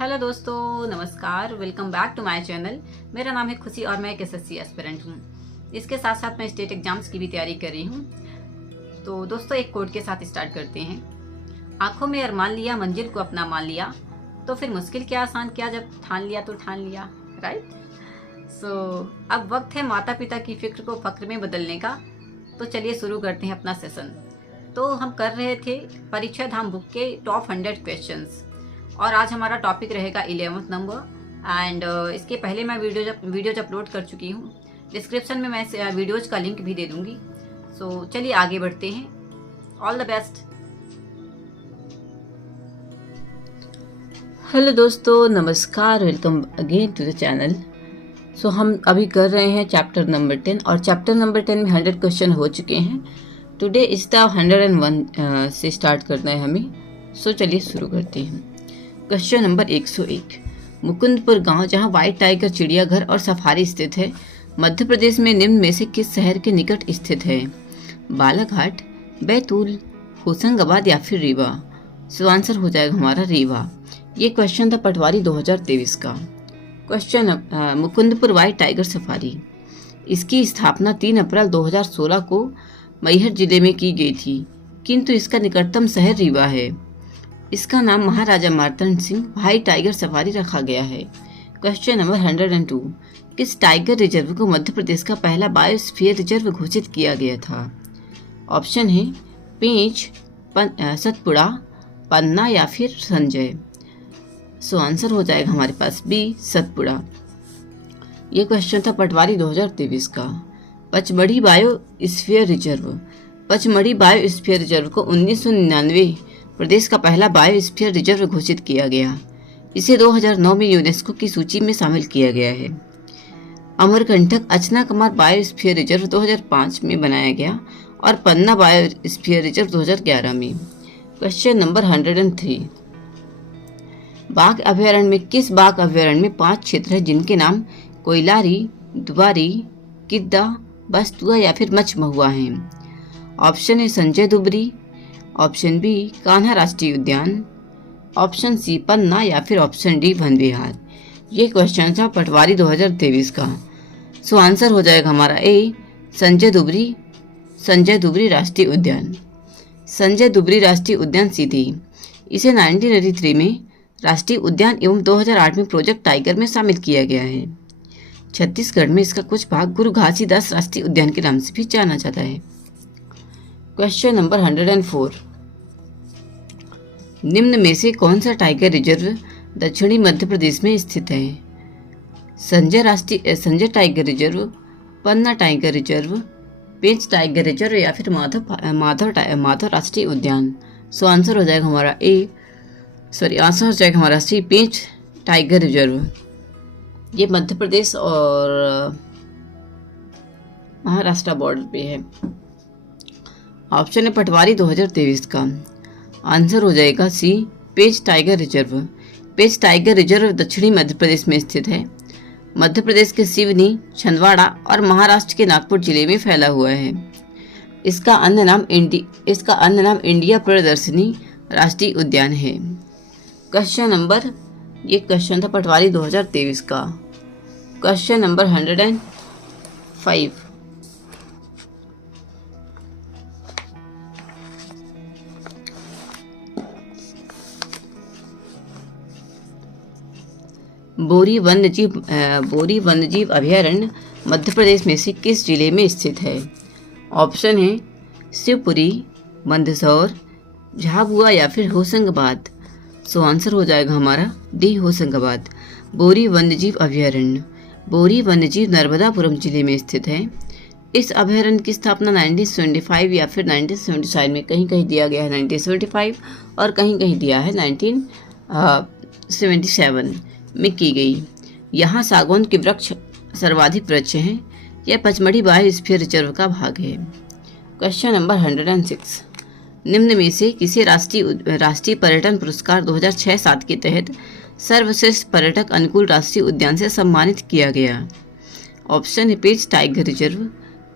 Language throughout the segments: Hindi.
हेलो दोस्तों, नमस्कार। Welcome back to my channel. मेरा नाम है खुशी और मैं एक एसएससी एस्पिरेंट हूँ। इसके साथ साथ मैं स्टेट एग्जाम्स की भी तैयारी कर रही हूँ। तो दोस्तों, एक कोट के साथ स्टार्ट करते हैं। आंखों में अरमान लिया, मंजिल को अपना मान लिया, तो फिर मुश्किल क्या आसान क्या, जब ठान लिया तो ठान लिया। राइट। अब वक्त है माता पिता की फिक्र को फक्र में बदलने का। तो चलिए शुरू करते हैं अपना सेशन। तो हम कर रहे थे परीक्षा धाम बुक के टॉप 100 क्वेश्चंस, और आज हमारा टॉपिक रहेगा 11th नंबर। एंड इसके पहले मैं वीडियोज अपलोड कर चुकी हूँ। डिस्क्रिप्शन में मैं वीडियोज का लिंक भी दे दूँगी। चलिए आगे बढ़ते हैं। All the best. हेलो दोस्तों, नमस्कार। Welcome again to the channel. हम अभी कर रहे हैं चैप्टर नंबर 10, और चैप्टर नंबर 10 में 100 क्वेश्चन हो चुके हैं। टुडे इज द 101 से स्टार्ट करना है हमें। चलिए शुरू करते हैं। Question number 101। मुकुंदपुर गांव, जहां व्हाइट टाइगर चिड़ियाघर और सफारी स्थित है, मध्य प्रदेश में निम्न में से किस शहर के निकट स्थित है? बालाघाट, बैतूल, होशंगाबाद या फिर रीवा? आंसर हो जाएगा हमारा रीवा। ये क्वेश्चन था पटवारी 2023 का। Question Mukundpur white tiger safari, इसकी स्थापना 3 अप्रैल 2016 को मैहर जिले में की गई थी, किंतु इसका निकटतम शहर रीवा है। इसका नाम Maharaja Martand Singh white tiger safari रखा गया है। Question number 102। किस टाइगर रिजर्व को मध्य प्रदेश का पहला बायोस्फीयर रिजर्व घोषित किया गया था? ऑप्शन है पेंच, सतपुड़ा, पन्ना या फिर संजय। आंसर हो जाएगा हमारे पास बी, सतपुड़ा। ये क्वेश्चन था पटवारी 2023 का। Pachmarhi biosphere reserve, Pachmarhi biosphere reserve को 1999 प्रदेश का पहला बायोस्फीयर रिजर्व घोषित किया गया। इसे 2009 में यूनेस्को की सूची में शामिल किया गया है। अमरकंटक अचनाकमार बायोस्फीयर रिजर्व 2005 में बनाया गया, और पन्ना बायोस्फीयर रिजर्व 2011 में। Question number 103। बाघ अभयारण्य में, किस बाघ अभयारण्य में 5 क्षेत्र है जिनके नाम कोयलारी, दुबारी, किद्दा, बस्तुआ या फिर मचमहुआ हैं? ऑप्शन है संजय दुबरी, ऑप्शन बी कान्हा राष्ट्रीय उद्यान, ऑप्शन सी पन्ना या फिर ऑप्शन डी वन विहार। ये क्वेश्चन था पटवारी 2023 का। आंसर हो जाएगा हमारा ए, संजय दुबरी राष्ट्रीय उद्यान। संजय दुबरी राष्ट्रीय उद्यान सीधी, इसे 1983 में राष्ट्रीय उद्यान एवं 2008 में प्रोजेक्ट टाइगर में शामिल किया गया है। छत्तीसगढ़ में इसका कुछ भाग गुरु घासीदास राष्ट्रीय उद्यान के नाम से भी जाना जाता है। Question number 104। निम्न में से कौन सा टाइगर रिजर्व दक्षिणी मध्य प्रदेश में स्थित है? संजय टाइगर रिजर्व, पन्ना टाइगर रिजर्व, पेंच टाइगर रिजर्व या फिर माधव राष्ट्रीय उद्यान। आंसर हो जाएगा हमारा आंसर हो जाएगा हमारा सी, पेंच टाइगर रिजर्व। ये मध्य प्रदेश और महाराष्ट्र बॉर्डर पे है। ऑप्शन है पटवारी 2023 का। आंसर हो जाएगा सी, पेंच टाइगर रिजर्व। पेंच टाइगर रिजर्व दक्षिणी मध्य प्रदेश में स्थित है। मध्य प्रदेश के सिवनी, छिंदवाड़ा और महाराष्ट्र के नागपुर जिले में फैला हुआ है। इसका अन्य नाम इंडिया प्रदर्शनी राष्ट्रीय उद्यान है। ये क्वेश्चन था पटवारी 2023 का। Question number 105। बोरी वन्यजीव अभयारण्य मध्य प्रदेश में से किस जिले में स्थित है? ऑप्शन है शिवपुरी, मंदसौर, झाबुआ या फिर होशंगाबाद। आंसर हो जाएगा हमारा डी, होशंगाबाद। बोरी वन्यजीव अभयारण्य नर्मदापुरम जिले में स्थित है। इस अभयारण्य की स्थापना 1975 या फिर 1977 में, कहीं कहीं दिया गया है 1975 और कहीं कहीं दिया है 1977 में की गई। यहाँ सागौन के वृक्ष सर्वाधिक वृक्ष हैं। यह पचमढ़ी बायोस्फीयर रिजर्व का भाग है। Question number 106। निम्न में से किसे राष्ट्रीय पर्यटन पुरस्कार 2006-07 के तहत सर्वश्रेष्ठ पर्यटक अनुकूल राष्ट्रीय उद्यान से सम्मानित किया गया? ऑप्शन है Pench tiger reserve,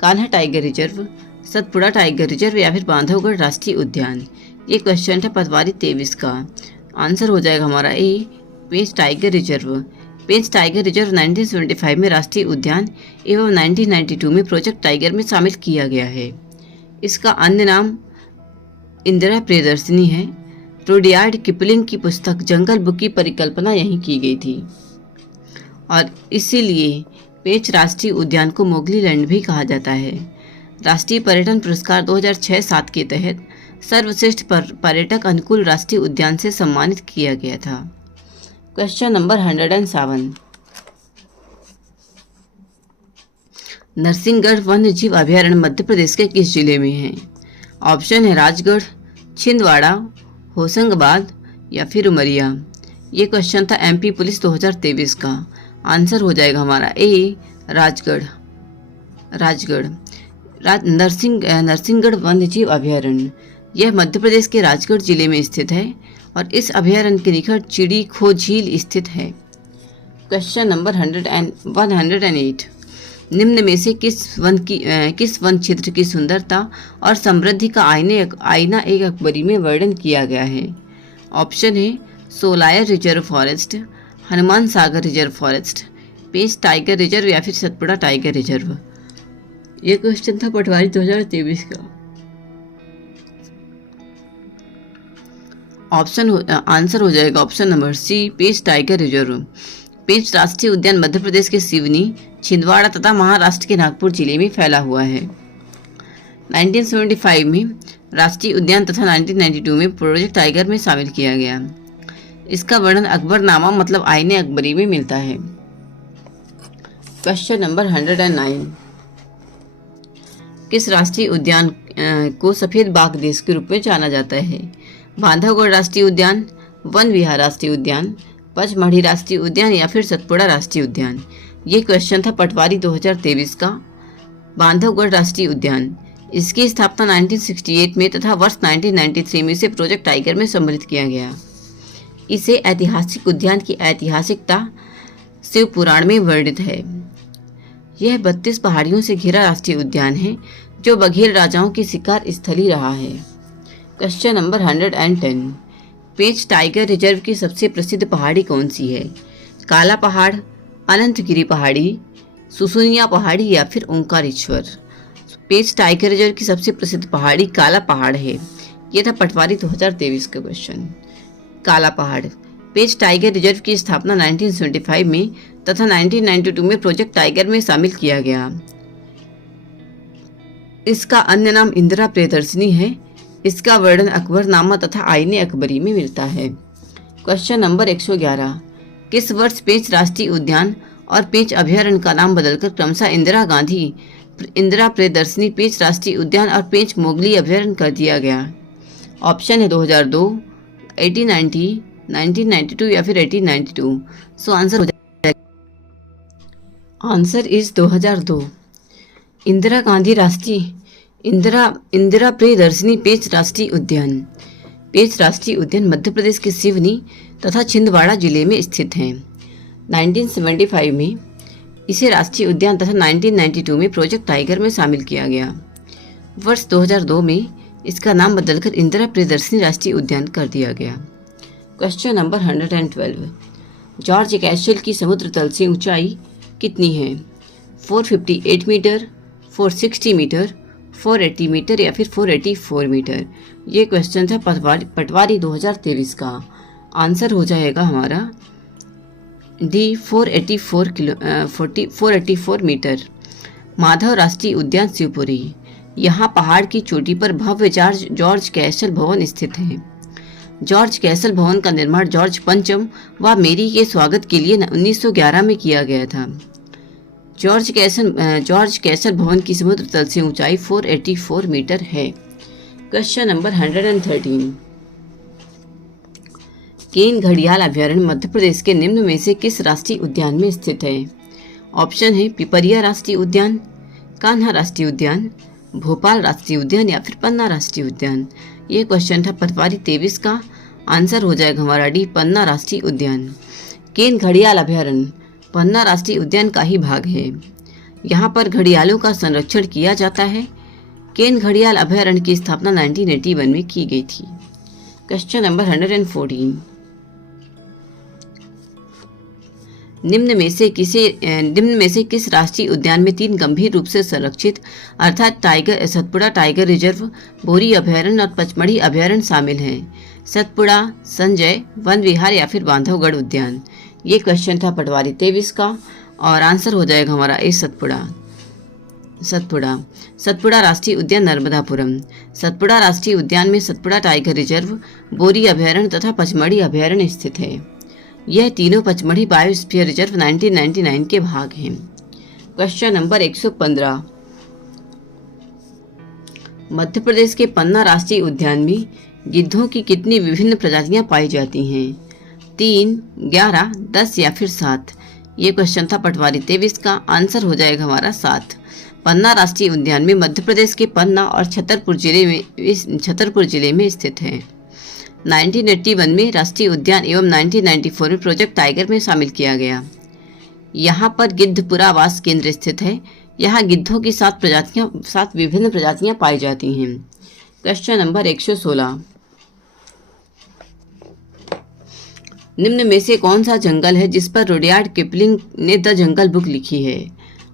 Kanha tiger reserve, Satpura tiger reserve या फिर बांधवगढ़ राष्ट्रीय उद्यान। ये क्वेश्चन है पटवारी 23 का। आंसर हो जाएगा हमारा ए, पेंच टाइगर रिजर्व। पेंच टाइगर रिजर्व 1975 में राष्ट्रीय उद्यान एवं 1992 में प्रोजेक्ट टाइगर में शामिल किया गया है। इसका अन्य नाम इंदिरा प्रियदर्शनी है। रुडयार्ड किपलिंग की पुस्तक जंगल बुक की परिकल्पना यहीं की गई थी और इसीलिए पेंच राष्ट्रीय उद्यान को मोगली लैंड भी कहा जाता है। राष्ट्रीय पर्यटन पुरस्कार 2006-07 के तहत सर्वश्रेष्ठ पर्यटक अनुकूल राष्ट्रीय उद्यान से सम्मानित किया गया था। Question number 107। नरसिंहगढ़ वन्य जीव अभयारण्य मध्य प्रदेश के किस जिले में है? ऑप्शन है राजगढ़, छिंदवाड़ा, होशंगाबाद या फिर उमरिया। ये क्वेश्चन था एमपी पुलिस 2023 का। आंसर हो जाएगा हमारा ए राजगढ़। नरसिंहगढ़ वन्य जीव अभयारण्य यह मध्य प्रदेश के राजगढ़ जिले में स्थित है और इस अभयारण्य के निकट चिड़ी खो झील स्थित है। Question number 108। निम्न में से किस वन क्षेत्र की सुंदरता और समृद्धि का आईना एक अकबरी में वर्णन किया गया है? ऑप्शन है सोलायर रिजर्व फॉरेस्ट, हनुमान सागर रिजर्व फॉरेस्ट, पेंच टाइगर रिजर्व या फिर सतपुड़ा टाइगर रिजर्व। ये क्वेश्चन था पटवारी 2023 का। आंसर हो जाएगा ऑप्शन नंबर सी पेंच टाइगर रिजर्व। पेंच राष्ट्रीय उद्यान मध्य प्रदेश के सिवनी, छिंदवाड़ा तथा महाराष्ट्र के नागपुर जिले में फैला हुआ है। 1975 में राष्ट्रीय उद्यान तथा 1992 में प्रोजेक्ट टाइगर में शामिल किया गया। इसका वर्णन अकबरनामा मतलब आईने अकबरी में मिलता है। Question number 109। किस राष्ट्रीय उद्यान को सफेद बाघ देश के रूप में जाना जाता है? बांधवगढ़ राष्ट्रीय उद्यान, वन विहार राष्ट्रीय उद्यान, पचमढ़ी राष्ट्रीय उद्यान या फिर सतपुड़ा राष्ट्रीय उद्यान। ये क्वेश्चन था पटवारी 2023 का। बांधवगढ़ राष्ट्रीय उद्यान, इसकी स्थापना 1968 में तथा वर्ष 1993 में इसे प्रोजेक्ट टाइगर में सम्मिलित किया गया। इसे ऐतिहासिक उद्यान की ऐतिहासिकता शिव पुराण में वर्णित है। यह 32 पहाड़ियों से घिरा राष्ट्रीय उद्यान है जो बघेल राजाओं की शिकार स्थली रहा है। Question number 110। पेंच टाइगर रिजर्व की सबसे प्रसिद्ध पहाड़ी कौन सी है? काला पहाड़, अनंतगिरी पहाड़ी, सुसुनिया पहाड़ी या फिर ओंकारेश्वर। पेंच टाइगर रिजर्व की सबसे प्रसिद्ध पहाड़ी काला पहाड़ है। यह था पटवारी 2023 का क्वेश्चन। काला पहाड़। पेंच टाइगर रिजर्व की स्थापना 1975 में तथा 1992 में प्रोजेक्ट टाइगर में शामिल किया गया। इसका अन्य नाम इंदिरा प्रियदर्शनी है। इसका वर्णन अकबरनामा तथा आईने अकबरी में मिलता है। Question number 111। किस वर्ष पेंच राष्ट्रीय उद्यान और पेंच अभयारण्य का नाम बदलकर क्रमशः इंदिरा प्रियदर्शनी पेंच राष्ट्रीय उद्यान और पेंच मोगली अभयारण्य कर दिया गया? ऑप्शन है 2002, 1890, 1992 या फिर 1892। सो आंसर हो जाएगा, आंसर इज 2002। इंदिरा प्रियदर्शनी पेंच राष्ट्रीय उद्यान। पेंच राष्ट्रीय उद्यान मध्य प्रदेश के सिवनी तथा छिंदवाड़ा जिले में स्थित है। 1975 में इसे राष्ट्रीय उद्यान तथा 1992 में प्रोजेक्ट टाइगर में शामिल किया गया। वर्ष 2002 में इसका नाम बदलकर इंदिरा प्रियदर्शनी राष्ट्रीय उद्यान कर दिया गया। Question number 112। जॉर्ज कैसल की समुद्र तल से ऊंचाई कितनी है? 458 मीटर, 460 मीटर, 480 मीटर या फिर 484 मीटर। ये क्वेश्चन था पटवारी 2023 का। आंसर हो जाएगा हमारा डी 484 मीटर। माधव राष्ट्रीय उद्यान शिवपुरी। यहाँ पहाड़ की चोटी पर भव्य जॉर्ज कैसल भवन स्थित है। जॉर्ज कैसल भवन का निर्माण जॉर्ज पंचम व मेरी के स्वागत के लिए 1911 में किया गया था। जॉर्ज कैसल भवन की समुद्र तल से ऊंचाई 484 मीटर है। Question number 113। केन घड़ियाल अभयारण्य मध्य प्रदेश के निम्न में से किस राष्ट्रीय उद्यान में स्थित है? ऑप्शन है पिपरिया राष्ट्रीय उद्यान, कान्हा राष्ट्रीय उद्यान, भोपाल राष्ट्रीय उद्यान या फिर पन्ना राष्ट्रीय उद्यान। ये क्वेश्चन था पटवारी 23 का। आंसर हो जाएगा हमारा डी पन्ना राष्ट्रीय उद्यान। केन घड़ियाल अभयारण्य पन्ना राष्ट्रीय उद्यान का ही भाग है। यहाँ पर घड़ियालों का संरक्षण किया जाता है। केन घड़ियाल अभयारण्य की स्थापना 1981 में की गई थी। Question number 114। निम्न में से किस राष्ट्रीय उद्यान में 3 गंभीर रूप से संरक्षित अर्थात सतपुड़ा टाइगर रिजर्व, बोरी अभयारण्य और पचमढ़ी अभयारण्य शामिल हैं? सतपुड़ा, संजय, वन विहार या फिर बांधवगढ़ उद्यान? ये क्वेश्चन था पटवारी 23 का और आंसर हो जाएगा हमारा ए सतपुड़ा। सतपुड़ा राष्ट्रीय उद्यान नर्मदापुरम। सतपुड़ा राष्ट्रीय उद्यान में सतपुड़ा टाइगर रिजर्व, बोरी अभयारण्य तथा पचमढ़ी अभयारण्य स्थित है। यह तीनों पचमढ़ी बायोस्फीयर रिजर्व 1999 के भाग हैं। Question number 115। मध्य प्रदेश के पन्ना राष्ट्रीय उद्यान में गिद्धों की कितनी विभिन्न प्रजातियां पाई जाती हैं? 3, 11, 10 या फिर 7? ये क्वेश्चन था पटवारी 23 का। आंसर हो जाएगा हमारा 7। पन्ना राष्ट्रीय उद्यान में मध्य प्रदेश के पन्ना और छतरपुर जिले में स्थित है। 1981 में राष्ट्रीय उद्यान एवं 1994 में प्रोजेक्ट टाइगर में शामिल किया गया। यहाँ पर गिद्ध पुरावास केंद्र स्थित है। यहाँ गिद्धों की 7 विभिन्न प्रजातियां पाई जाती हैं। Question number 116। निम्न में से कौन सा जंगल है जिस पर रुडयार्ड किपलिंग ने द जंगल बुक लिखी है?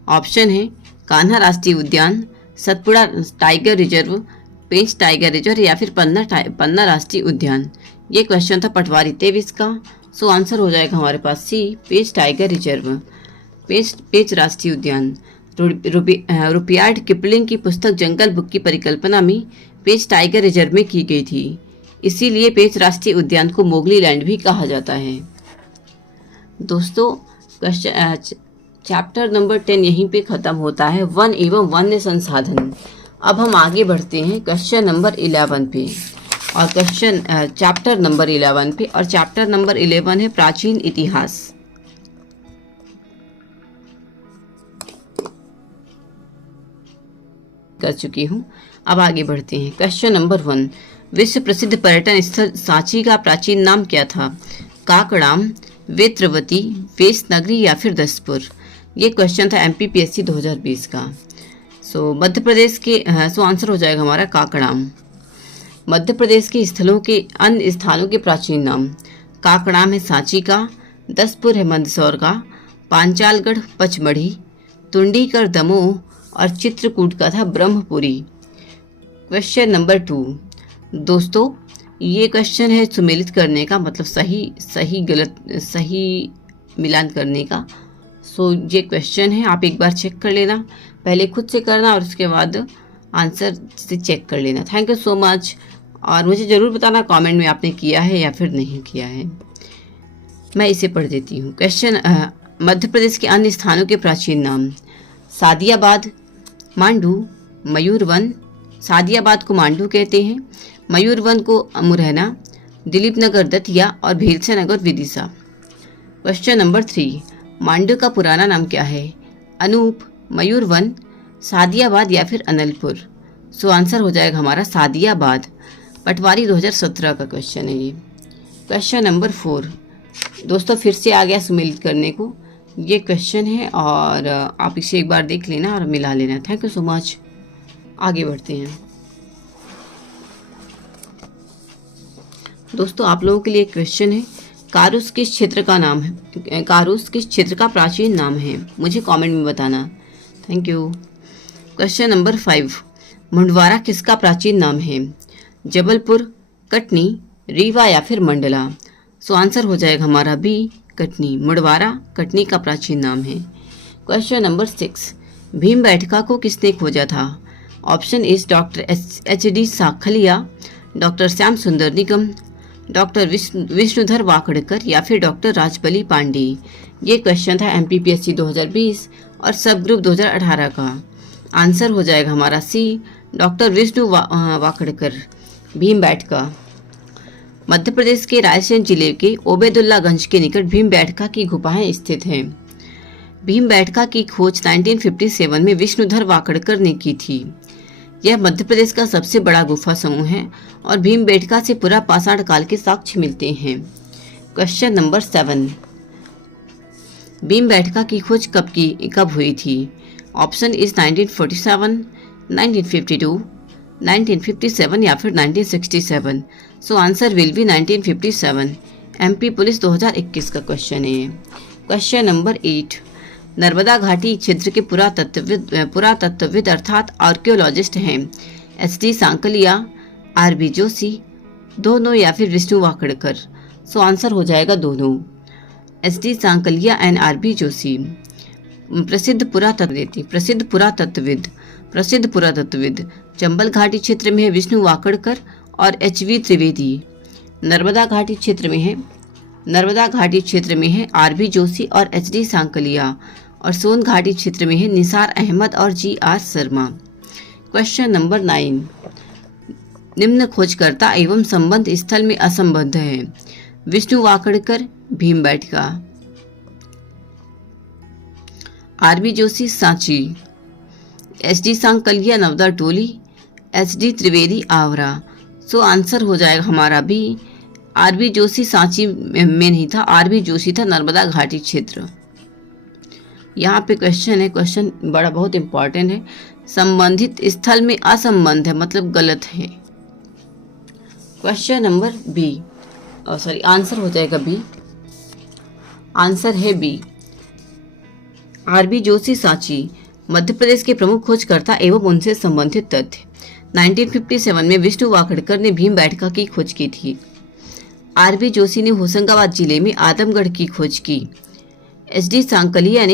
ऑप्शन है कान्हा राष्ट्रीय उद्यान, सतपुड़ा टाइगर रिजर्व, पेंच टाइगर रिजर्व या फिर पन्ना राष्ट्रीय उद्यान? ये क्वेश्चन था पटवारी 23 का। सो आंसर हो जाएगा हमारे पास सी, पेंच टाइगर रिजर्व, पेंच राष्ट्रीय उद्यान। रुडयार्ड किपलिंग की पुस्तक जंगल बुक की परिकल्पना में पेंच टाइगर रिजर्व में की गई थी, इसीलिए पेंच राष्ट्रीय उद्यान को मोगली लैंड भी कहा जाता है। दोस्तों चैप्टर नंबर 10 यहीं पे खत्म होता है, वन एवं वन्य संसाधन। अब हम आगे बढ़ते हैं क्वेश्चन नंबर 11 पे और चैप्टर नंबर 11 पे, और चैप्टर नंबर 11 है प्राचीन इतिहास। कर चुकी हूँ। अब आगे बढ़ते हैं। क्वेश्चन नंबर 1, विश्व प्रसिद्ध पर्यटन स्थल सांची का प्राचीन नाम क्या था? काकड़ाम, वेत्रवती, वेशनगरी या फिर दसपुर? ये क्वेश्चन था MPPSC 2020 का। मध्य प्रदेश के आंसर हो जाएगा हमारा काकड़ाम। मध्य प्रदेश के अन्य स्थानों के प्राचीन नाम: काकड़ाम है सांची का, दसपुर है मंदसौर का, पांचालगढ़ पचमढ़ी, तुंडीकर दमोह और चित्रकूट का था ब्रह्मपुरी। Question number 2। दोस्तों ये क्वेश्चन है सुमेलित करने का, मतलब सही मिलान करने का। ये क्वेश्चन है, आप एक बार चेक कर लेना, पहले खुद से करना और उसके बाद आंसर से चेक कर लेना। थैंक यू सो मच, और मुझे ज़रूर बताना कमेंट में आपने किया है या फिर नहीं किया है। मैं इसे पढ़ देती हूँ। क्वेश्चन, मध्य प्रदेश के अन्य स्थानों के प्राचीन नाम: सादियाबाद, मांडू, मयूरवन। सादियाबाद को मांडू कहते हैं, मयूरवन को मुरैना, दिलीप नगर दतिया और भेलसा नगर विदिशा। क्वेश्चन नंबर 3, मांडू का पुराना नाम क्या है? अनूप, मयूरवन, सादियाबाद या फिर अनलपुर? आंसर हो जाएगा हमारा सादियाबाद। पटवारी 2017 का क्वेश्चन है ये। Question number 4। दोस्तों फिर से आ गया सुमेलित करने को ये क्वेश्चन है, और आप इसे एक बार देख लेना और मिला लेना। Thank you so much. आगे बढ़ते हैं। दोस्तों आप लोगों के लिए क्वेश्चन है, कारूस किस क्षेत्र का नाम है? कारूस किस क्षेत्र का प्राचीन नाम है? मुझे कमेंट में बताना। Thank you. क्वेश्चन नंबर 5, मुंडवारा किसका प्राचीन नाम है? जबलपुर, कटनी, रीवा या फिर मंडला? आंसर हो जाएगा हमारा बी, कटनी। मुंडवारा कटनी का प्राचीन नाम है। क्वेश्चन नंबर 6, भीमबेटका को किसने खोजा था? Option is doctor HD Sankalia, doctor Shyam Sundar Nigam, doctor Vishnudhar Wakadkar या फिर डॉक्टर राजबली पांडे। ये क्वेश्चन था MPPSC 2020 और सब ग्रुप 2018 का। आंसर हो जाएगा हमारा सी, डॉक्टर विष्णु वाकड़कर। भीमबेटका मध्य प्रदेश के रायसेन जिले के ओबेदुल्लागंज के निकट भीमबेटका की गुफाएं स्थित हैं। भीमबेटका की खोज 1957 में विष्णुधर वाकड़कर ने की थी। यह मध्य प्रदेश का सबसे बड़ा गुफा समूह है और भीमबेटका से पूरा पाषाण काल के साक्ष्य मिलते हैं। क्वेश्चन नंबर 7, भीमबेटका की खोज कब हुई थी? ऑप्शन इज 1947, 1952, 1957 या फिर 1967। Answer will be 1957। MP police 2021 का क्वेश्चन है। क्वेश्चन नंबर 8, नर्मदा घाटी क्षेत्र के पुरातत्वविद अर्थात आर्कियोलॉजिस्ट हैं एच.डी. सांकलिया, आर.बी. जोशी, दोनों या फिर विष्णु वाकड़कर। सो आंसर हो जाएगा दोनों, H D. Sankalia and R B. Joshi. प्रसिद्ध पुरातत्वविद चंबल घाटी क्षेत्र में है विष्णु वाकड़कर और एच.वी. त्रिवेदी। नर्मदा घाटी क्षेत्र में है आर.बी. जोशी और एच.डी. सांकलिया, और सोन घाटी क्षेत्र में है निसार अहमद और जी.आर. शर्मा। क्वेश्चन नंबर 9, निम्न खोजकर्ता एवं संबंध स्थल में असंबद्ध है। विष्णु वाकड़कर भीमबेटका, आर.बी. जोशी सांची, एच.डी. सांकलिया नवदा टोली, एच.डी. त्रिवेदी आवरा। सो आंसर हो जाएगा हमारा बी, आर.बी. जोशी सांची में नहीं था, आर.बी. जोशी था नर्मदा घाटी क्षेत्र। यहाँ पे क्वेश्चन है, क्वेश्चन बड़ा बहुत इंपॉर्टेंट है। संबंधित स्थल में असंबंध है मतलब गलत है। क्वेश्चन नंबर बी, आंसर हो जाएगा बी, आंसर है बी, आर.बी. जोशी सांची मध्य प्रदेश के प्रमुख खोजकर्ता एवं उनसे संबंधित तथ्य। 1957 में विष्णु वाकड़कर ने भीमबेटका की खोज की थी। आर.बी. जोशी ने होशंगाबाद जिले में आदमगढ़ की खोज की। एच.डी. सांकलिया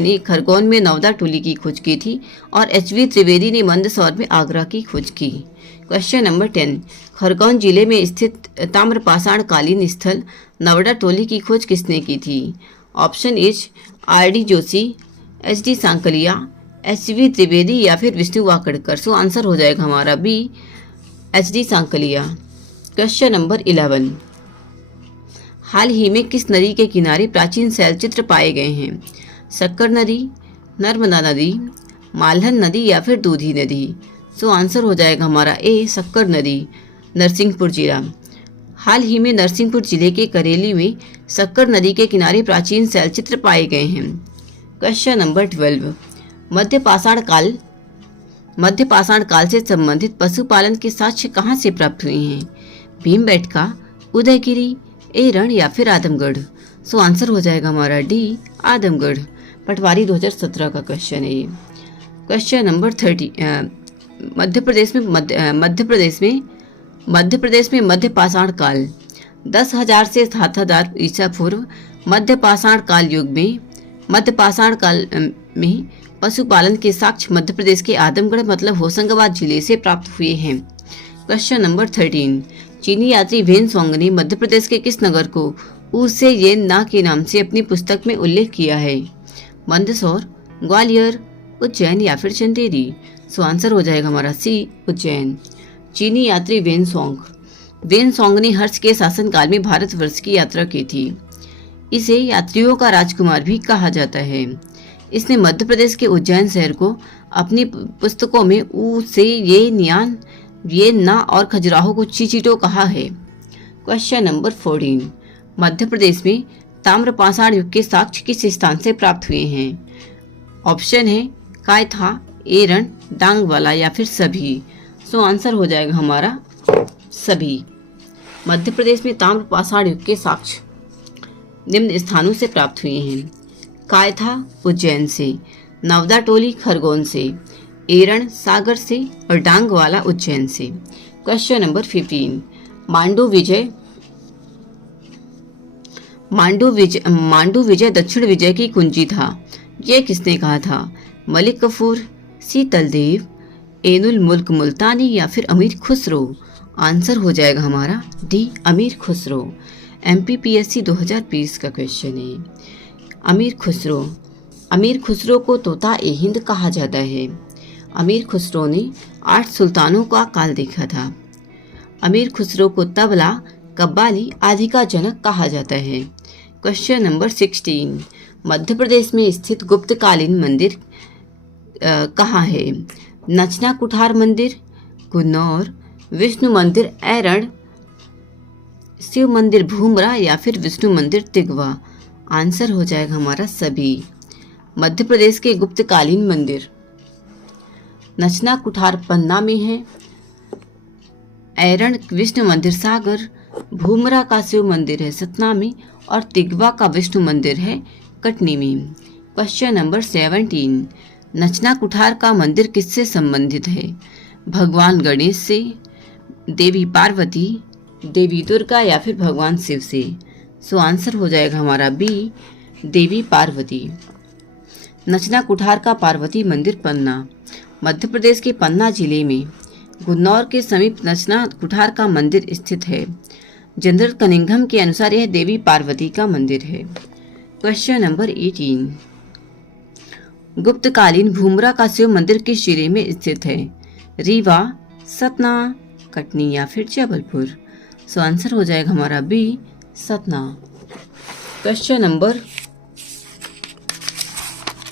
ने खरगोन में नवदा टोली की खोज की थी और एच.वी. त्रिवेदी ने मंदसौर में आगरा की खोज की। क्वेश्चन नंबर 10, खरगोन जिले में स्थित ताम्रपाषाण कालीन स्थल नवदा टोली की खोज किसने की थी? Option H, R D. Joshi, H D. Sankalia, H V. Trivedi या फिर विष्णु वाकड़कर। सो आंसर हो जाएगा हमारा B, H D. Sankalia. Question number 11, हाल ही में किस नदी के किनारे प्राचीन शैलचित्र पाए गए हैं? शक्कर नदी, नर्मदा नदी, मालहन नदी या फिर दूधी नदी। सो आंसर हो जाएगा हमारा ए, शक्कर नदी, नरसिंहपुर जिला। हाल ही में नरसिंहपुर जिले के करेली में शक्कर नदी के किनारे प्राचीन शैलचित्र पाए गए हैं। क्वेश्चन नंबर 12, मध्य पाषाण काल से संबंधित पशुपालन के साक्ष्य कहाँ से प्राप्त हुए हैं? भीमबेटका, उदयगिरी, एरन या फिर आदमगढ़। सो आंसर हो जाएगा हमारा डी, आदमगढ़। पटवारी 2017 का क्वेश्चन है ये। क्वेश्चन नंबर 30, मध्य प्रदेश में मध्य पाषाण काल 10,000 से 7,000 ईसा पूर्व मध्य पाषाण काल में पशुपालन के साक्ष्य मध्य प्रदेश के आदमगढ़ मतलब होशंगाबाद जिले से प्राप्त हुए हैं। क्वेश्चन नंबर 13, चीनी यात्री वेनसोंग ने मध्य प्रदेश के किस नगर को ऊ से येन ना के नाम से अपनी पुस्तक में उल्लेख किया है? मंदसौर, ग्वालियर, उज्जैन या फिर चंदेरी। सो आंसर हो जाएगा हमारा सी, उज्जैन। चीनी यात्री वेनसोंग ने हर्ष के शासनकाल में भारतवर्ष की यात्रा की थी। इसे यात्रियों का राजकुमार भी कहा जाता है। इसने मध्य प्रदेश के उज्जैन शहर को अपनी पुस्तकों में ऊ से ये ना और खजुराहो को चिचिटो कहा है। क्वेश्चन नंबर 14, मध्य प्रदेश में ताम्रपाषाण युग के साक्ष्य किस स्थान से प्राप्त हुए हैं? ऑप्शन है कायथा, एरन, डांगवाला या फिर सभी। सो आंसर हो जाएगा हमारा सभी। मध्य प्रदेश में ताम्रपाषाण युग के साक्ष्य निम्न स्थानों से प्राप्त हुए हैं। कायथा उज्जैन से, नवदा टोली खरगोन से, एरन सागर से और डांगवाला उज्जैन से। क्वेश्चन नंबर 15, मांडू विजय दक्षिण विजय की कुंजी था। यह किसने कहा था? मलिक कफूर, शीतल देव, एनुल मुल्क मुल्तानी या फिर अमीर खुसरो। आंसर हो जाएगा हमारा डी, अमीर खुसरो। MPPSC 2020 का क्वेश्चन है। अमीर खुसरो को तोता ए हिंद कहा जाता है। अमीर खुसरो ने 8 सुल्तानों का काल देखा था। अमीर खुसरो को तबला, कव्वाली आदि का जनक कहा जाता है। क्वेश्चन नंबर 16, मध्य प्रदेश में स्थित गुप्तकालीन मंदिर कहाँ है? नचना कुठार मंदिर, गुन्नौर, विष्णु मंदिर एरण, शिव मंदिर भूमरा या फिर विष्णु मंदिर तिगवा। आंसर हो जाएगा हमारा सभी। मध्य प्रदेश के गुप्तकालीन मंदिर नचना कुठार पन्ना में है, एरण विष्णु मंदिर सागर, भूमरा का शिव मंदिर है सतना में और तिगवा का विष्णु मंदिर है कटनी में। क्वेश्चन नंबर 17, नचना कुठार का मंदिर किससे संबंधित है? भगवान गणेश से, देवी पार्वती, देवी दुर्गा या फिर भगवान शिव से? सो आंसर हो जाएगा हमारा बी, देवी पार्वती। नचना कुठार का पार्वती मंदिर पन्ना। मध्य प्रदेश के पन्ना जिले में गुन्नौर के समीप नचना कुठार का मंदिर स्थित है। जनरल कनिंघम के अनुसार यह देवी पार्वती का मंदिर है। क्वेश्चन नंबर 18, गुप्तकालीन भूमरा का शिव मंदिर किस जिले में स्थित है? रीवा, सतना, कटनी या फिर जबलपुर? सो आंसर हो जाएगा हमारा B, Satna. Question number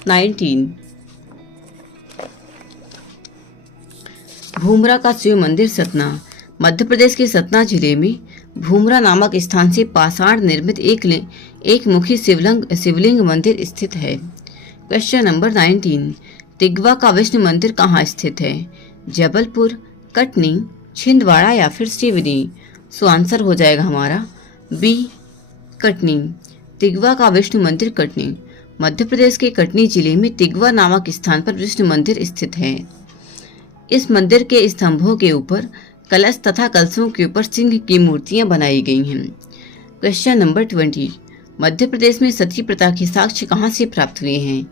19, Bhumara का शिव मंदिर सतना। मध्य प्रदेश के सतना जिले में भूमरा नामक स्थान से पाषाण निर्मित एक मुखी शिवलिंग मंदिर स्थित है। क्वेश्चन नंबर 19, तिगवा का विष्णु मंदिर कहाँ स्थित है? जबलपुर, कटनी, छिंदवाड़ा या फिर सिवनी? सो आंसर हो जाएगा हमारा बी, कटनी। तिगवा का विष्णु मंदिर कटनी। मध्य प्रदेश के कटनी जिले में तिगवा नामक स्थान पर विष्णु मंदिर स्थित है। इस मंदिर के स्तंभों के ऊपर कलश तथा कलशों के ऊपर सिंह की मूर्तियां बनाई गई हैं। क्वेश्चन नंबर 20, मध्य प्रदेश में सती प्रथा के साक्ष्य कहाँ से प्राप्त हुए हैं?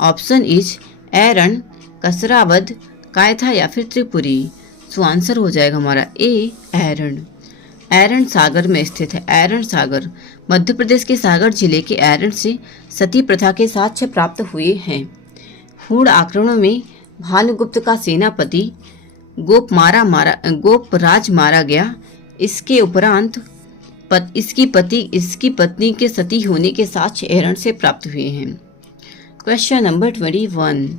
ऑप्शन इज ऐरण, कसरावद, कायथा या फिर त्रिपुरी? सो आंसर हो जाएगा हमारा ए, ऐरण। ऐरण सागर में स्थित है। ऐरण सागर मध्य प्रदेश के सागर जिले के ऐरण से सती प्रथा के साक्ष्य प्राप्त हुए हैं। हूण आक्रमण में भानुगुप्त का सेनापति गोपराज मारा गया। इसके उपरांत इसकी पत्नी के सती होने के साक्ष्य ऐरण से प्राप्त हुए हैं। क्वेश्चन नंबर 21,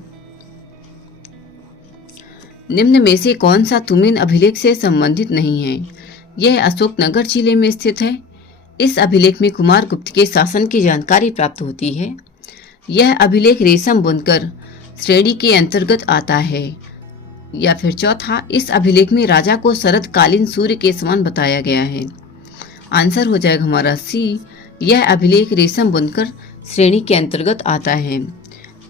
निम्न में से कौन सा तुमिन अभिलेख से संबंधित नहीं है? यह अशोकनगर जिले में स्थित है। इस अभिलेख में कुमार गुप्त के शासन की जानकारी प्राप्त होती है। यह अभिलेख रेशम बुनकर श्रेणी के अंतर्गत आता है। या फिर चौथा, इस अभिलेख में राजा को शरदकालीन सूर्य के समान बताया गया है। आंसर हो जाएगा हमारा सी, यह अभिलेख रेशम बुनकर श्रेणी के अंतर्गत आता है।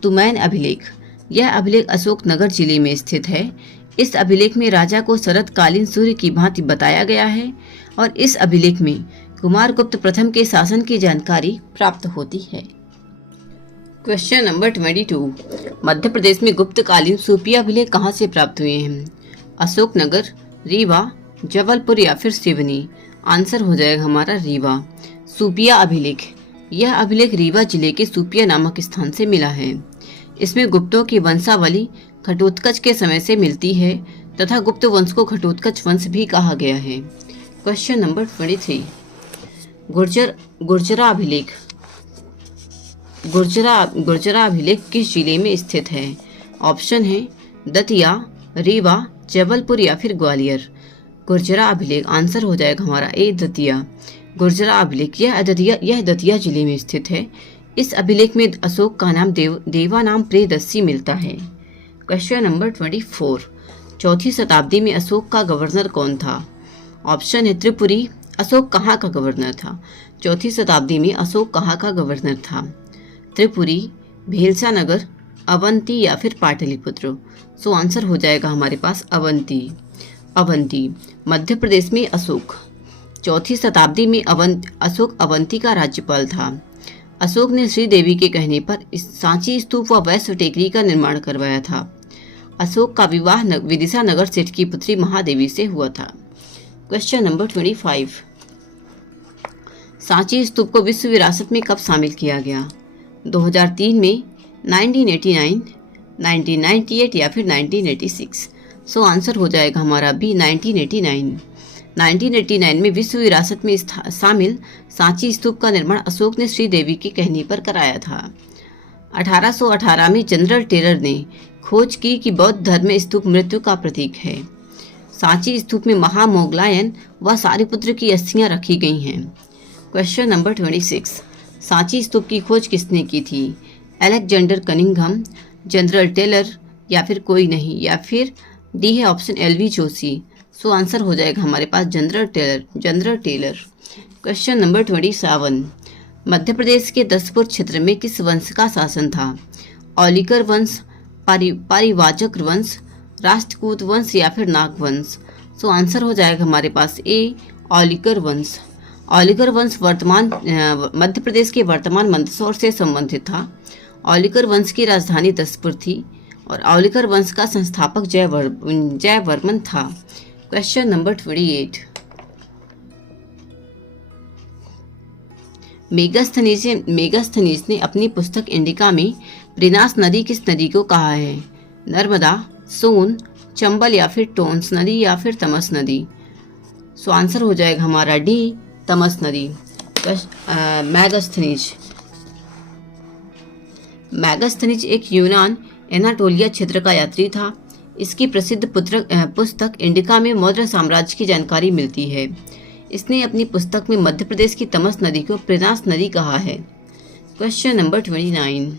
तुमैन अभिलेख, यह अभिलेख अशोकनगर जिले में स्थित है। इस अभिलेख में राजा को शरदकालीन सूर्य की भांति बताया गया है और इस अभिलेख में कुमार गुप्त प्रथम के शासन की जानकारी प्राप्त होती है। क्वेश्चन नंबर 22, मध्य प्रदेश में गुप्तकालीन सूफिया अभिलेख कहाँ से प्राप्त हुए हैं? अशोकनगर, रीवा, जबलपुर या फिर सिवनी? आंसर हो जाएगा हमारा रीवा। सूफिया अभिलेख, यह अभिलेख रीवा जिले के सूफिया नामक स्थान से मिला है। इसमें गुप्तों की वंशावली घटोत्कच के समय से मिलती है तथा गुप्त वंश को घटोत्कच वंश भी कहा गया है। क्वेश्चन नंबर 23, गुर्जरा अभिलेख। गुर्जरा अभिलेख किस जिले में स्थित है? ऑप्शन है दतिया, रीवा, जबलपुर या फिर ग्वालियर? गुर्जरा अभिलेख आंसर हो जाएगा हमारा ए, दतिया। गुर्जरा अभिलेख यह दतिया जिले में स्थित है। इस अभिलेख में अशोक का नाम देवा नाम प्रियदर्शी मिलता है। क्वेश्चन नंबर 24, चौथी शताब्दी में अशोक का गवर्नर कौन था? ऑप्शन है त्रिपुरी। अशोक कहाँ का गवर्नर था? चौथी शताब्दी में अशोक कहाँ का गवर्नर था? त्रिपुरी, भेलसा नगर, अवंती या फिर पाटलिपुत्र? सो आंसर हो जाएगा हमारे पास अवंती। मध्य प्रदेश में अशोक चौथी शताब्दी में अशोक अवंती का राज्यपाल था। अशोक ने श्रीदेवी के कहने पर सांची स्तूप व वैश्व टेकरी का निर्माण करवाया था। अशोक का विवाह विदिशा नगर सेठ की पुत्री महादेवी से हुआ था। क्वेश्चन नंबर 25, सांची स्तूप को विश्व विरासत में कब शामिल किया गया? 2003 में, 1989, 1998 या फिर 1986? सो आंसर हो जाएगा हमारा बी, 1989। 1989 में विश्व विरासत में शामिल सांची स्तूप का निर्माण अशोक ने श्रीदेवी के कहने पर कराया था। 1818 में जनरल टेलर ने खोज की कि बौद्ध धर्म में स्तूप मृत्यु का प्रतीक है। सांची स्तूप में महामोगलायन व सारिपुत्र की अस्थियां रखी गई हैं। क्वेश्चन नंबर 26, सांची स्तूप की खोज किसने की थी? अलेक्जेंडर कनिंघम, जनरल टेलर या फिर कोई नहीं? या फिर डी है ऑप्शन LV जोशी? सो आंसर हो जाएगा हमारे पास general Taylor. Question number 27, Madhya Pradesh के दसपुर क्षेत्र में किस वंश का शासन था? औलिकर वंश, पारिवाचक वंश, राष्ट्रकूट वंश या फिर नाग वंश? सो आंसर हो जाएगा हमारे पास ए, औलिकर वंश। औलिकर वंश मध्य प्रदेश के वर्तमान मंदसौर से संबंधित था। औलिकर वंश की राजधानी दसपुर थी और औलिकर वंश का संस्थापक जयवर्मन था। क्वेश्चन नंबर 28, मेगास्थनीज ने अपनी पुस्तक इंडिका में प्रिनास नदी किस नदी को कहा है? नर्मदा, सोन, चंबल या फिर टोंस नदी या फिर तमस नदी? सो आंसर हो जाएगा हमारा डी, तमस नदी। मैगस्थनीज एक यूनान एनाटोलिया क्षेत्र का यात्री था। इसकी प्रसिद्ध पुस्तक इंडिका में मौर्य साम्राज्य की जानकारी मिलती है। इसने अपनी पुस्तक में मध्य प्रदेश की तमस नदी को प्रिनास नदी कहा है। क्वेश्चन नंबर 29,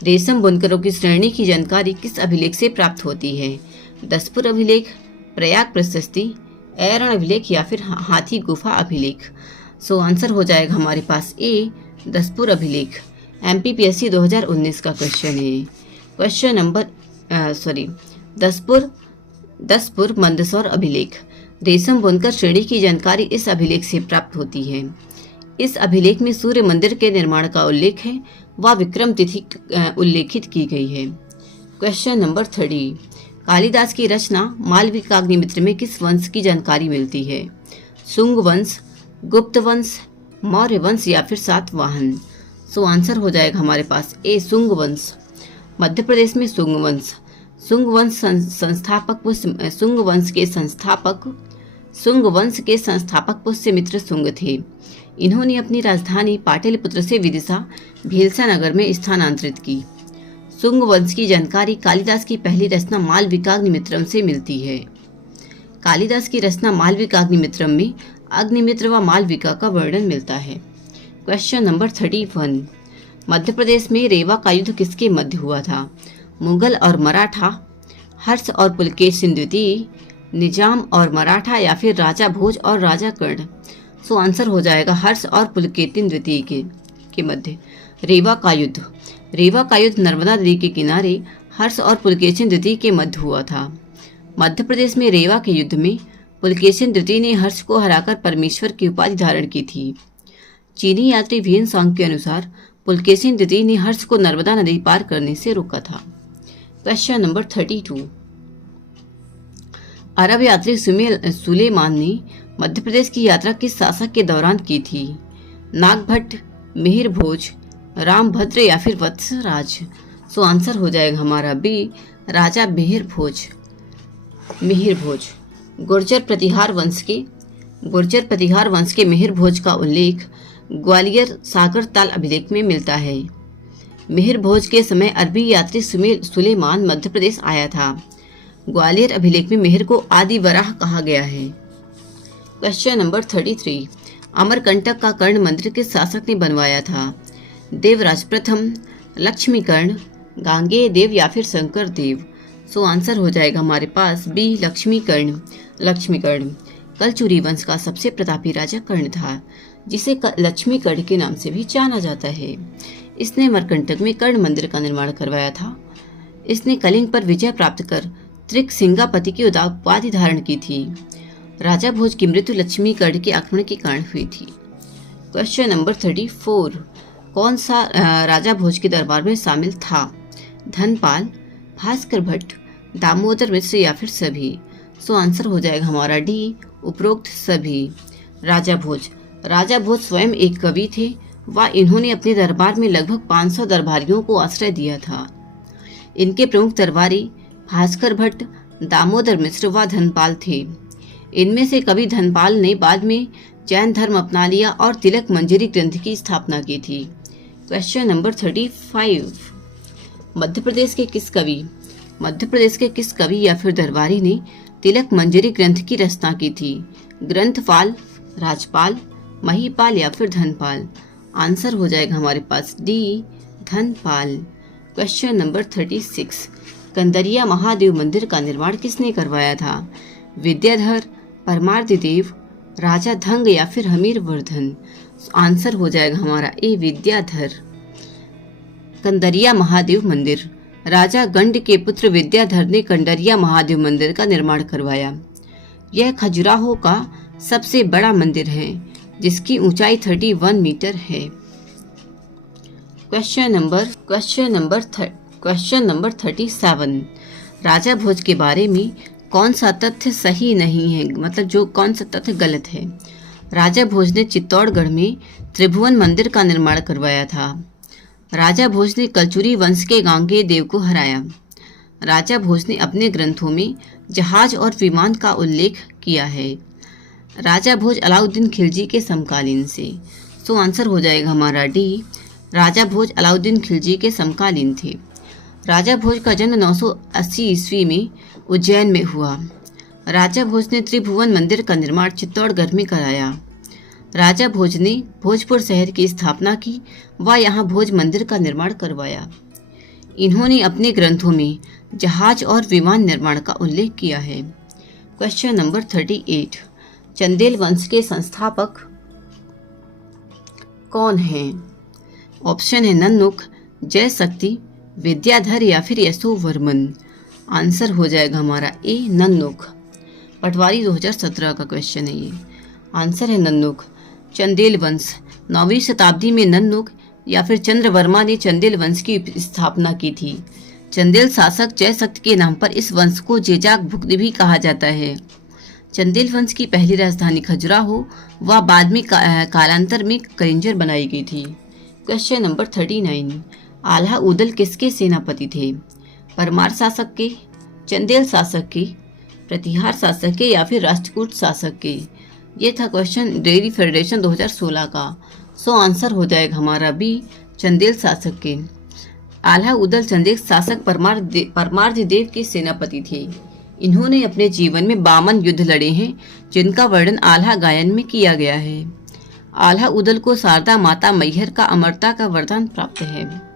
रेशम बुनकरों की श्रेणी की जानकारी किस अभिलेख से प्राप्त होती है? दसपुर अभिलेख, प्रयाग प्रशस्ति, ऐरण अभिलेख या फिर हाथी गुफा अभिलेख? सो आंसर हो जाएगा हमारे पास ए, दसपुर अभिलेख। MPPSC 2019 का क्वेश्चन है। क्वेश्चन नंबर दसपुर मंदसौर अभिलेख, रेशम बुनकर श्रेणी की जानकारी इस अभिलेख से प्राप्त होती है। इस अभिलेख में सूर्य मंदिर के निर्माण का उल्लेख है व विक्रम तिथि उल्लेखित की गई है। क्वेश्चन नंबर 30, कालिदास की रचना मालविकाग्निमित्र में किस वंश की जानकारी मिलती है? शुंग वंश, गुप्त वंश, मौर्य वंश या फिर सातवाहन? सो आंसर हो जाएगा हमारे पास ए, शुंग वंश। मध्य प्रदेश में शुंग वंश के संस्थापक पुष्यमित्र शुंग थे। इन्होंने अपनी राजधानी पाटलिपुत्र से विदिशा भीलसा नगर में स्थानांतरित की। शुंग वंश की जानकारी कालिदास की पहली रचना मालविकाग्निमित्रम से मिलती है। कालिदास की रचना मालविकाग्निमित्रम में अग्निमित्र व मालविका का वर्णन मिलता है। क्वेश्चन नंबर 31, मध्य प्रदेश में रेवा का युद्ध किसके मध्य हुआ था? मुगल और मराठा, हर्ष और पुलकेशिन द्वितीय, निजाम और मराठा या फिर राजा भोज और राजा कर्ण? सो आंसर हो जाएगा हर्ष और पुलकेशिन द्वितीय के मध्य। रेवा का युद्ध नर्मदा नदी के किनारे हर्ष और पुलकेशिन द्वितीय के मध्य हुआ था। मध्य प्रदेश में रेवा के युद्ध में पुलकेशिन द्वितीय ने हर्ष को हराकर परमेश्वर की उपाधि धारण की थी। चीनी यात्री ह्वेन सांग के अनुसार पुलकेशिन द्वितीय ने हर्ष को नर्मदा नदी पार करने से रोका था। क्वेश्चन नंबर 32, अरब यात्री सुलेमान ने मध्य प्रदेश की यात्रा किस शासक के दौरान की थी? नागभट्ट, मिहिर भोज, रामभद्र या फिर वत्सराज? सो आंसर हो जाएगा हमारा बी, राजा मिहिर भोज। गुर्जर प्रतिहार वंश के मिहिर भोज का उल्लेख ग्वालियर सागर ताल अभिलेख में मिलता है। मिहिर भोज के समय अरबी यात्री सुलेमान मध्य प्रदेश आया था। ग्वालियर अभिलेख में मिहिर को आदि वराह कहा गया है। क्वेश्चन नंबर 33, अमरकंटक का कर्ण मंदिर किस शासक ने बनवाया था? देवराज प्रथम, लक्ष्मीकर्ण, गांगेय देव या फिर शंकर देव? सो आंसर हो जाएगा हमारे पास बी, लक्ष्मीकर्ण। कलचुरी वंश का सबसे प्रतापी राजा कर्ण था, जिसे लक्ष्मीकर्ण के नाम से भी जाना जाता है। इसने अमरकंटक में कर्ण मंदिर का निर्माण करवाया था। इसने कलिंग पर विजय प्राप्त कर त्रिकसिंगापति की उपाधि धारण की थी। राजा भोज की मृत्यु लक्ष्मीकर्ण के आक्रमण के कारण हुई थी। क्वेश्चन नंबर 34, कौन सा राजा भोज के दरबार में शामिल था? धनपाल, भास्कर भट्ट, दामोदर मिश्र या फिर सभी? सो आंसर हो जाएगा हमारा डी, उपरोक्त सभी। राजा भोज स्वयं एक कवि थे व इन्होंने अपने दरबार में लगभग 500 दरबारियों को आश्रय दिया था। इनके प्रमुख दरबारी भास्कर भट्ट, दामोदर मिश्र व धनपाल थे। इनमें से कवि धनपाल ने बाद में जैन धर्म अपना लिया और तिलक मंजरी ग्रंथ की स्थापना की थी। क्वेश्चन नंबर 35, मध्य प्रदेश के किस कवि या फिर दरबारी ने तिलक मंजरी ग्रंथ की रचना की थी? ग्रंथपाल, राजपाल, महीपाल या फिर धनपाल? आंसर हो जाएगा हमारे पास D, Dhanpal. Question number 36, Kandariya Mahadev मंदिर का निर्माण किसने करवाया था? विद्याधर, परमार्दिदेव, राजा धंग या फिर हमीरवर्धन। आंसर हो जाएगा हमारा ए विद्याधर। कंदरिया महादेव मंदिर, राजा गंड के पुत्र विद्याधर ने कंडरिया महादेव मंदिर का निर्माण करवाया। यह खजुराहो का सबसे बड़ा मंदिर है जिसकी ऊंचाई 31 मीटर है। Question number 37। राजा भोज के बारे में कौन सा तथ्य सही नहीं है, मतलब जो कौन सा तथ्य गलत है। राजा भोज ने चित्तौड़गढ़ में त्रिभुवन मंदिर का निर्माण करवाया था। राजा भोज ने कलचुरी वंश के गांगे देव को हराया। राजा भोज ने अपने ग्रंथों में जहाज और विमान का उल्लेख किया है। राजा भोज अलाउद्दीन खिलजी के समकालीन से। सो आंसर हो जाएगा हमारा डी, राजा भोज अलाउद्दीन खिलजी के समकालीन थे। राजा भोज का जन्म 980 ईस्वी में उज्जैन में हुआ। राजा भोज ने त्रिभुवन मंदिर का निर्माण चित्तौड़गढ़ में कराया। राजा भोज ने भोजपुर शहर की स्थापना की व यहाँ भोज मंदिर का निर्माण करवाया। इन्होंने अपने ग्रंथों में जहाज और विमान निर्माण का उल्लेख किया है। Question number 38। चंदेल वंश के संस्थापक कौन हैं? ऑप्शन है नन्नुक, जय शक्ति, विद्याधर या फिर यशोवर्मन। आंसर हो जाएगा हमारा ए नन्नुक। पटवारी 2017 का क्वेश्चन है ये। आंसर है नन्नुक। चंदेल वंश 9वीं शताब्दी में नन्नुक या फिर चंद्रवर्मा ने चंदेल वंश की स्थापना की थी। चंदेल शासक जय शक्ति के नाम पर इस वंश को जेजाक भुक्ति भी कहा जाता है। चंदेल वंश की पहली राजधानी खजुराहो व बाद में कालांतर में कलिंजर बनाई गई थी। Question number 39। आल्हा उदल किसके सेनापति थे? परमार शासक के, चंदेल शासक के, प्रतिहार शासक के या फिर राष्ट्रकूट शासक के? ये था क्वेश्चन डेयरी फेडरेशन 2016 का। सो आंसर हो जाएगा हमारा बी, चंदेल शासक के। आल्हा उदल चंदेल शासक परमार्दिदेव के सेनापति थे। इन्होंने अपने जीवन में 52 युद्ध लड़े हैं जिनका वर्णन आल्हा गायन में किया गया है। आल्हा उदल को शारदा माता मैहर का अमरता का वरदान प्राप्त है।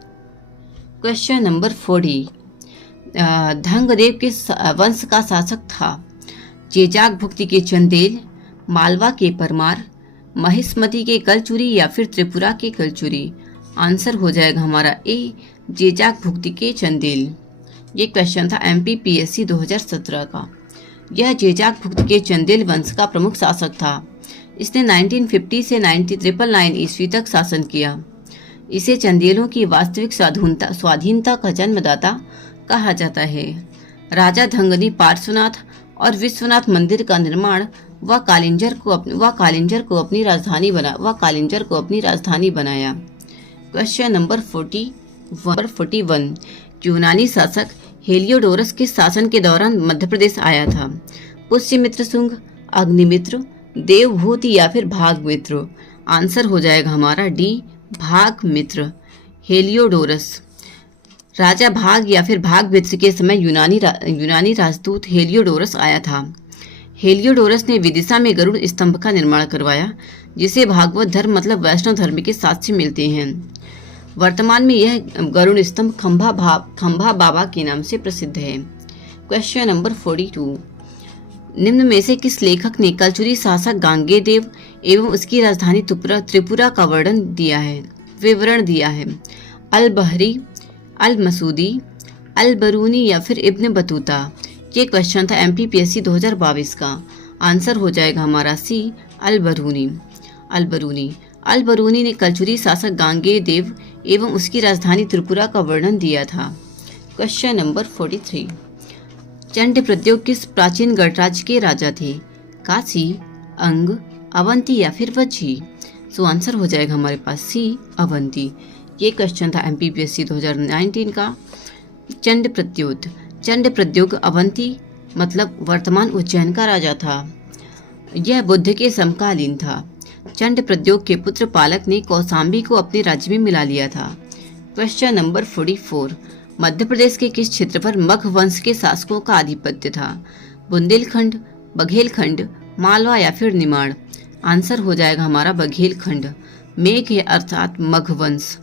Question number 40। धंगदेव के वंश का शासक था? जेजाक भुक्ति के चंदेल, मालवा के परमार, महिष्मती के कलचुरी या फिर त्रिपुरा के कलचुरी? आंसर हो जाएगा हमारा ए, जेजाक भुक्ति के चंदेल। ये क्वेश्चन था MPPSC 2017 का। यह जेजाक भुक्ति के चंदेल वंश का प्रमुख शासक था। इसने 1950 से 1999 ईस्वी तक शासन किया। इसे चंदेलों की वास्तविक स्वाधीनता का जन्मदाता कहा जाता है। राजा धंग ने पार्श्वनाथ और विश्वनाथ मंदिर का निर्माण व कालिंजर को अपनी राजधानी बनाया। Question number 41। यूनानी शासक हेलियोडोरस के शासन के दौरान मध्य प्रदेश आया था? पुष्यमित्र शुंग, अग्निमित्र, देवभूति या फिर भागमित्र? आंसर हो जाएगा हमारा डी, भागमित्र। हेलियोडोरस राजा भाग या फिर भागमित्र के समय यूनानी राजदूत हेलियोडोरस आया था। हेलियोडोरस ने विदिशा में गरुड़ स्तंभ का निर्माण करवाया जिसे भागवत धर्म मतलब वैष्णव धर्म के साक्ष्य मिलते हैं। वर्तमान में यह गरुड़ स्तंभ खंभा बाबा के नाम से प्रसिद्ध है। Question number 42। निम्न में से किस लेखक ने कलचुरी शासक गांगे देव एवं उसकी राजधानी त्रिपुरा का विवरण दिया है? अल बहरी, अल मसूदी, अल बरूनी या फिर इब्न बतूता? ये क्वेश्चन था MPPSC 2022 का। आंसर हो जाएगा हमारा सी, अल बरूनी। अल बरूनी ने कलचुरी शासक गांगे देव एवं उसकी राजधानी त्रिपुरा का वर्णन दिया था। Question number 43। चंड प्रद्योग किस प्राचीन गणराज्य के राजा थे? काशी, अंग, अवंती या फिर वज्जी? सो आंसर हो जाएगा हमारे पास सी, अवंती। ये क्वेश्चन था MPPSC 2019 का। चंड प्रद्योग अवंती मतलब वर्तमान उज्जैन का राजा था। यह बुद्ध के समकालीन था। चंड प्रद्योग के पुत्र पालक ने कौशाम्बी को अपने राज्य में मिला लिया था। Question number 44। मध्य प्रदेश के किस क्षेत्र पर मगध वंश के शासकों का आधिपत्य था? बुंदेलखंड, बघेलखंड, मालवा या फिर निमाड़? आंसर हो जाएगा हमारा बघेलखंड। मेघ अर्थात मगध वंश।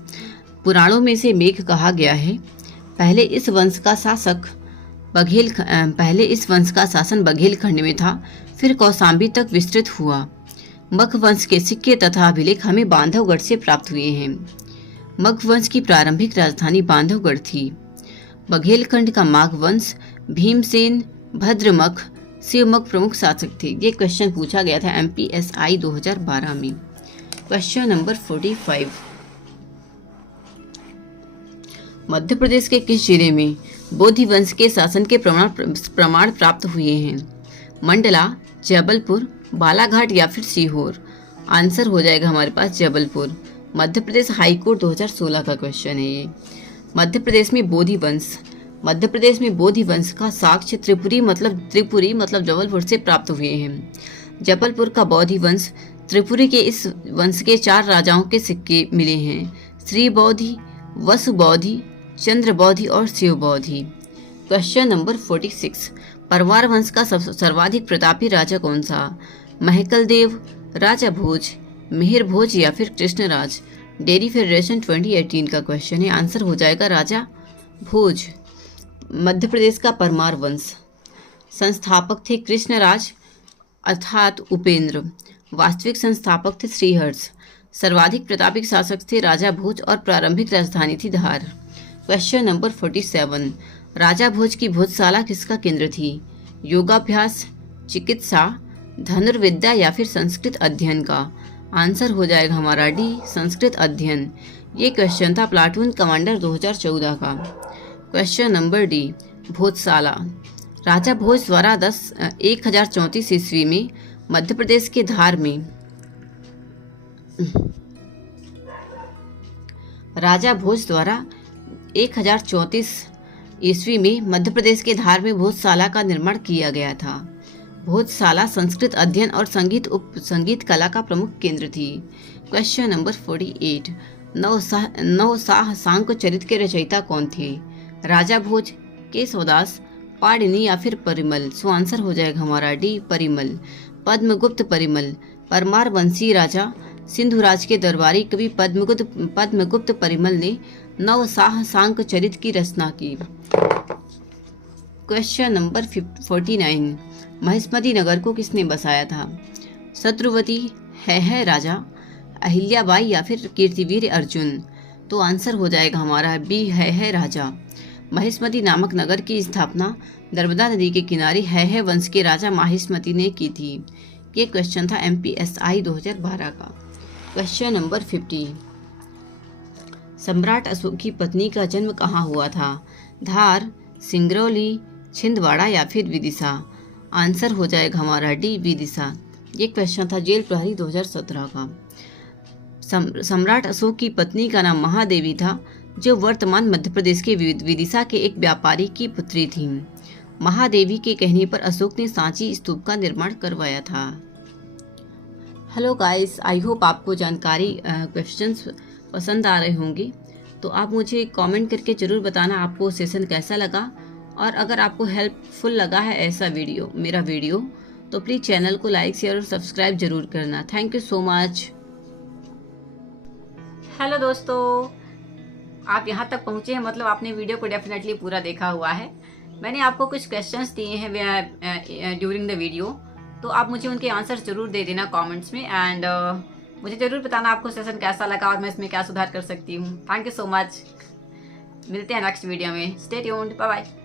पुराणों में से मेघ कहा गया है। पहले इस वंश का शासक पहले इस वंश का शासन बघेलखंड में था, फिर कौशाम्बी तक विस्तृत हुआ। मगध वंश के सिक्के तथा अभिलेख हमें बांधवगढ़ से प्राप्त हुए हैं। मगध वंश की प्रारंभिक राजधानी बांधवगढ़ थी। बघेलखंड का माघ वंश, भीमसेन, भद्रमख, शिवमख प्रमुख शासक थे। ये क्वेश्चन पूछा गया था MPSI 2012 में। क्वेश्चन नंबर 45, मध्य प्रदेश के किस जिले में बोधि वंश के शासन के प्रमाण प्राप्त हुए हैं? मंडला, जबलपुर, बालाघाट या फिर सीहोर? आंसर हो जाएगा हमारे पास जबलपुर। मध्य प्रदेश हाईकोर्ट 2016 का क्वेश्चन है ये। मध्य प्रदेश में बोधि वंश का साक्ष्य त्रिपुरी मतलब जबलपुर से प्राप्त हुए हैं। जबलपुर का बोधि वंश, त्रिपुरी के इस वंश के 4 राजाओं के सिक्के मिले हैं, श्री बोधि, वसु बोधि, चंद्र बोधि और शिव बोधि। क्वेश्चन नंबर 46, परवार वंश का सर्वाधिक प्रतापी राजा कौन सा? महकल देव, राजा भोज, मिहिर भोज या फिर कृष्णराज? डेयरी फेडरेशन 2018 का क्वेश्चन है। आंसर हो जाएगा राजा भोज। मध्य प्रदेश का परमार वंश, संस्थापक थे कृष्णराज अर्थात उपेंद्र, वास्तविक संस्थापक थे श्रीहर्ष, सर्वाधिक प्रतापिक शासक थे राजा भोज और प्रारंभिक राजधानी थी धार। क्वेश्चन नंबर 47, राजा भोज की भोजशाला किसका केंद्र थी? योगाभ्यास, चिकित्सा, धनुर्विद्या या फिर संस्कृत अध्ययन का? आंसर हो जाएगा हमारा डी, संस्कृत अध्ययन। ये क्वेश्चन था प्लाटून कमांडर 2014 का। Question number D, Bhojshala. Raja Bhoj द्वारा 1034 ईस्वी में मध्य प्रदेश के धार में राजा भोज द्वारा 1034 ईस्वी में मध्य प्रदेश के धार में भोजशाला का निर्माण किया गया था। भोजशाला संस्कृत अध्ययन और संगीत कला का प्रमुख केंद्र थी। क्वेश्चन नंबर 48, नवसाह सांक चरित के रचयिता कौन थे? राजा भोज, केशवदास, पाणिनि या फिर परिमल? सो आंसर हो जाएगा हमारा डी, परिमल। पद्मगुप्त परिमल, परमार वंशी राजा सिंधुराज के दरबारी कवि पद्मगुप्त परिमल ने नवसाह सांक चरित की रचना की। क्वेश्चन नंबर 49, महिष्मती नगर को किसने बसाया था? शत्रुवती, है राजा, अहिल्याबाई या फिर कीर्तिवीर अर्जुन? तो आंसर हो जाएगा हमारा बी, है राजा। महिष्मती नामक नगर की स्थापना नर्मदा नदी के किनारे है वंश के राजा महिष्मती ने की थी। ये क्वेश्चन था MPSI 2012 का। क्वेश्चन नंबर 50, सम्राट अशोक की पत्नी का जन्म कहाँ हुआ था? धार, सिंगरौली, छिंदवाड़ा या फिर विदिशा? आंसर हो जाएगा हमारा डी, विदिशा। ये क्वेश्चन था जेल प्रहरी 2017 का। सम्राट अशोक की पत्नी का नाम महादेवी था, जो वर्तमान मध्य प्रदेश के विदिशा के एक व्यापारी की पुत्री थी। महादेवी के कहने पर अशोक ने सांची स्तूप का निर्माण करवाया था। हेलो गाइस, आई होप आपको जानकारी क्वेश्चंस पसंद आ रहे होंगे। तो आप मुझे कमेंट करके ज़रूर बताना आपको सेशन कैसा लगा, और अगर आपको हेल्पफुल लगा है ऐसा मेरा वीडियो तो प्लीज़ चैनल को लाइक, शेयर और सब्सक्राइब जरूर करना। Thank you so much. Hello दोस्तों, आप यहाँ तक पहुँचे हैं मतलब आपने वीडियो को डेफिनेटली पूरा देखा हुआ है। मैंने आपको कुछ क्वेश्चंस दिए हैं ड्यूरिंग द वीडियो, तो आप मुझे उनके आंसर जरूर दे देना कमेंट्स में, एंड मुझे ज़रूर बताना आपको सेशन कैसा लगा और मैं इसमें क्या सुधार कर सकती हूँ। Thank you so much. मिलते हैं नेक्स्ट वीडियो में। Stay tuned, bye bye.